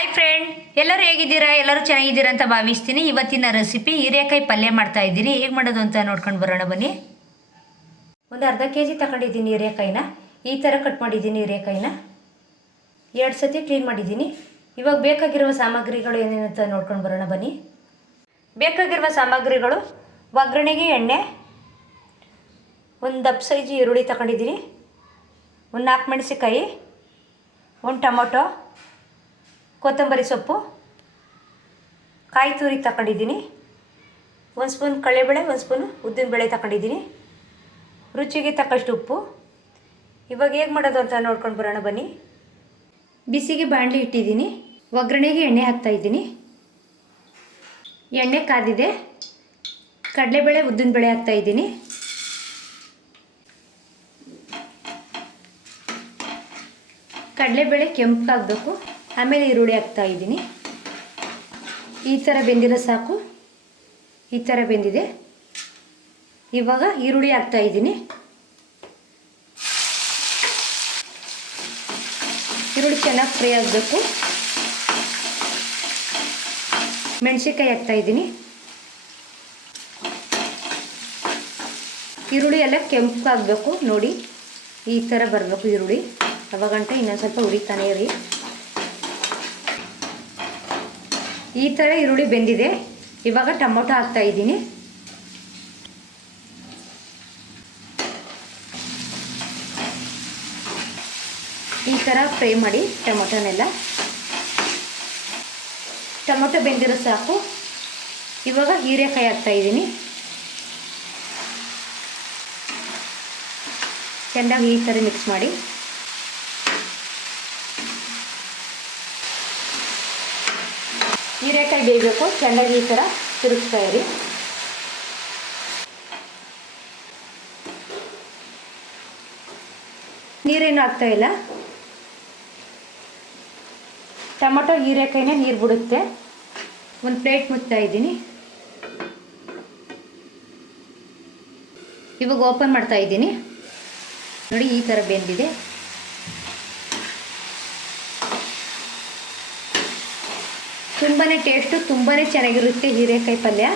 Hi friend ಎಲ್ಲರೂ ಹೇಗಿದ್ದೀರಾ? ಎಲ್ಲರೂ ಚೆನ್ನಾಗಿದ್ದೀರಾ ಅಂತ ಭಾವಿಸ್ತೀನಿ. ಇವತ್ತಿನ ರೆಸಿಪಿ ಹೀರೆಕಾಯಿ ಪಲ್ಯ ಮಾಡ್ತಾ ಇದ್ದೀನಿ ಹೇಗೆ ಮಾಡೋದು ಅಂತ ನೋಡ್ಕೊಂಡು ಬರೋಣ ಬನ್ನಿ. ಒಂದು ಅರ್ಧ ಕೆ ಜಿ ತಗೊಂಡಿದ್ದೀನಿ ಹೀರೆಕಾಯಿನ. ಈ ಥರ ಕಟ್ ಮಾಡಿದ್ದೀನಿ ಹೀರೆಕಾಯಿನ. ಎರಡು ಸತಿ ಕ್ಲೀನ್ ಮಾಡಿದ್ದೀನಿ. ಇವಾಗ ಬೇಕಾಗಿರುವ ಸಾಮಗ್ರಿಗಳು ಏನೇನಂತ ನೋಡ್ಕೊಂಡು ಬರೋಣ ಬನ್ನಿ. ಬೇಕಾಗಿರುವ ಸಾಮಗ್ರಿಗಳು ಒಗ್ಗರಣೆಗೆ ಎಣ್ಣೆ, ಒಂದು ದಪ್ಪ ಸೈಜ್ ಈರುಳ್ಳಿ ತಗೊಂಡಿದ್ದೀನಿ. ಒಂದು ನಾಲ್ಕು ಮೆಣಸಿಕಾಯಿ ಒಂದು ಟೊಮೊಟೊ ಕೊತ್ತಂಬರಿ ಸೊಪ್ಪು ಕಾಯಿ ತುರಿ ತಗೊಂಡಿದ್ದೀನಿ ಒಂದು ಸ್ಪೂನ್ ಕಳೆಬೇಳೆ ಒಂದು ಸ್ಪೂನ್ ಉದ್ದಿನಬೇಳೆ ತಗೊಂಡಿದ್ದೀನಿ ರುಚಿಗೆ ತಕ್ಕಷ್ಟು ಉಪ್ಪು. ಇವಾಗ ಹೇಗೆ ಮಾಡೋದು ಅಂತ ನೋಡ್ಕೊಂಡು ಬರೋಣ, ಬನ್ನಿ. ಬಿಸಿಗೆ ಬಾಣಲಿ ಇಟ್ಟಿದ್ದೀನಿ, ಒಗ್ಗರಣೆಗೆ ಎಣ್ಣೆ ಹಾಕ್ತಾಯಿದ್ದೀನಿ ಎಣ್ಣೆ ಕಾದಿದೆ, ಕಡಲೆಬೇಳೆ ಉದ್ದಿನಬೇಳೆ ಹಾಕ್ತಾ ಇದ್ದೀನಿ. ಕಡಲೆಬೇಳೆ ಕೆಂಪಾಗಬೇಕು ಆಮೇಲೆ ಈರುಳ್ಳಿ ಹಾಕ್ತಾ ಇದ್ದೀನಿ. ಈ ಥರ ಬೆಂದಿರೋ ಸಾಕು. ಈ ಥರ ಬೆಂದಿದೆ. ಇವಾಗ ಈರುಳ್ಳಿ ಹಾಕ್ತಾ ಇದ್ದೀನಿ. ಈರುಳ್ಳಿ ಚೆನ್ನಾಗಿ ಫ್ರೈ ಆಗಬೇಕು. ಮೆಣಸಿನ್ಕಾಯಿ ಹಾಕ್ತಾ ಇದ್ದೀನಿ. ಈರುಳ್ಳಿ ಎಲ್ಲ ಕೆಂಪಾಗಬೇಕು ನೋಡಿ. ಈ ಥರ ಬರಬೇಕು ಈರುಳ್ಳಿ. ಅವಾಗಂಟ ಇನ್ನೊಂದು ಸ್ವಲ್ಪ ಉರಿತಾನೆ ಇರಿ. ಈ ಥರ ಈರುಳ್ಳಿ ಬೆಂದಿದೆ. ಇವಾಗ ಟೊಮೊಟೊ ಹಾಕ್ತಾ ಇದ್ದೀನಿ. ಈ ಥರ ಫ್ರೈ ಮಾಡಿ ಟೊಮೊಟೊನೆಲ್ಲ. ಟೊಮೊಟೊ ಬೆಂದಿರೋ ಸಾಕು. ಇವಾಗ ಹೀರೆಕಾಯಿ ಹಾಕ್ತಾ ಇದ್ದೀನಿ. ಚೆನ್ನಾಗಿ ಈ ಥರ ಮಿಕ್ಸ್ ಮಾಡಿ. ಹೀರೆಕಾಯಿ ಬೇಯಬೇಕು, ಚೆನ್ನಾಗಿ ಈ ಥರ ತಿರುಗಿಸ್ತಾ ಇರಿ. ನೀರೇನು ಆಗ್ತಾ ಇಲ್ಲ? ಟೊಮೊಟೊ, ಹೀರೆಕಾಯಿನೇ ನೀರು ಬಿಡುತ್ತೆ. ಒಂದು ಪ್ಲೇಟ್ ಮುಚ್ತಾ ಇದ್ದೀನಿ. ಇವಾಗ ಓಪನ್ ಮಾಡ್ತಾ ಇದ್ದೀನಿ. ನೋಡಿ, ಈ ಥರ ಬೆಂದಿದೆ. ತುಂಬಾ ಟೇಸ್ಟು ತುಂಬಾ ಚೆನ್ನಾಗಿರುತ್ತೆ ಹೀರೆಕಾಯಿ ಪಲ್ಯ.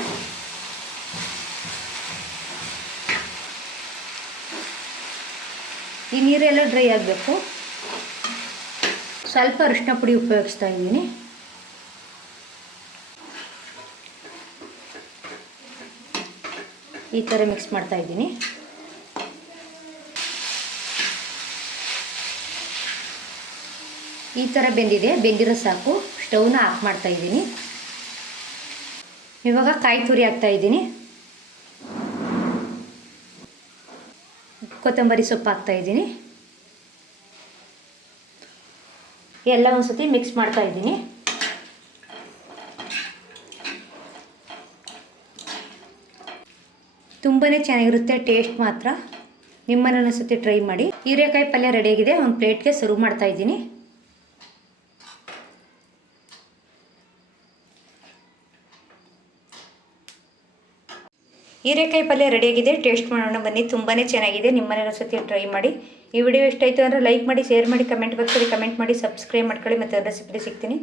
ಈ ನೀರೆಲ್ಲ ಡ್ರೈ ಆಗಬೇಕು. ಸ್ವಲ್ಪ ಅರಿಶಿನ ಪುಡಿ ಉಪಯೋಗಿಸ್ತಾ ಇದ್ದೀನಿ. ಈ ಥರ ಮಿಕ್ಸ್ ಮಾಡ್ತಾ ಇದ್ದೀನಿ. ಈ ಥರ ಬೆಂದಿದೆ, ಬೆಂದಿರೋ ಸಾಕು. ಸ್ಟವ್ನ ಆಫ್ ಮಾಡ್ತಾ ಇದ್ದೀನಿ. ಇವಾಗ ಕಾಯಿ ತುರಿ ಹಾಕ್ತಾ ಇದ್ದೀನಿ. ಕೊತ್ತಂಬರಿ ಸೊಪ್ಪು ಹಾಕ್ತಾ ಇದ್ದೀನಿ. ಎಲ್ಲ ಒಂದು ಮಿಕ್ಸ್ ಮಾಡ್ತಾ ಇದ್ದೀನಿ. ತುಂಬಾ ಚೆನ್ನಾಗಿರುತ್ತೆ, ಟೇಸ್ಟ್ ಮಾತ್ರ. ನಿಮ್ಮನ್ನು ಸತಿ ಟ್ರೈ ಮಾಡಿ. ಹೀರೆಕಾಯಿ ಪಲ್ಯ ರೆಡಿಯಾಗಿದೆ ಒಂದು ಪ್ಲೇಟ್ಗೆ ಸರ್ವ್ ಮಾಡ್ತಾ ಹೀರೆಕಾಯಿ ಪಲ್ಯ ರೆಡಿಯಾಗಿದೆ. ಟೇಸ್ಟ್ ಮಾಡೋಣ ಬನ್ನಿ. ತುಂಬಾ ಚೆನ್ನಾಗಿದೆ. ನಿಮ್ಮನೆ ಸತಿ ಟ್ರೈ ಮಾಡಿ. ಈ ವಿಡಿಯೋ ಇಷ್ಟ ಆಯಿತು ಅಂದರೆ ಲೈಕ್ ಮಾಡಿ ಶೇರ್ ಮಾಡಿ ಕಮೆಂಟ್ ಬಾಕ್ಸಲ್ಲಿ ಕಮೆಂಟ್ ಮಾಡಿ ಸಬ್ಸ್ಕ್ರೈಬ್ ಮಾಡ್ಕೊಳ್ಳಿ. ಮತ್ತು ರೆಸಿಪಿ ಸಿಗ್ತೀನಿ.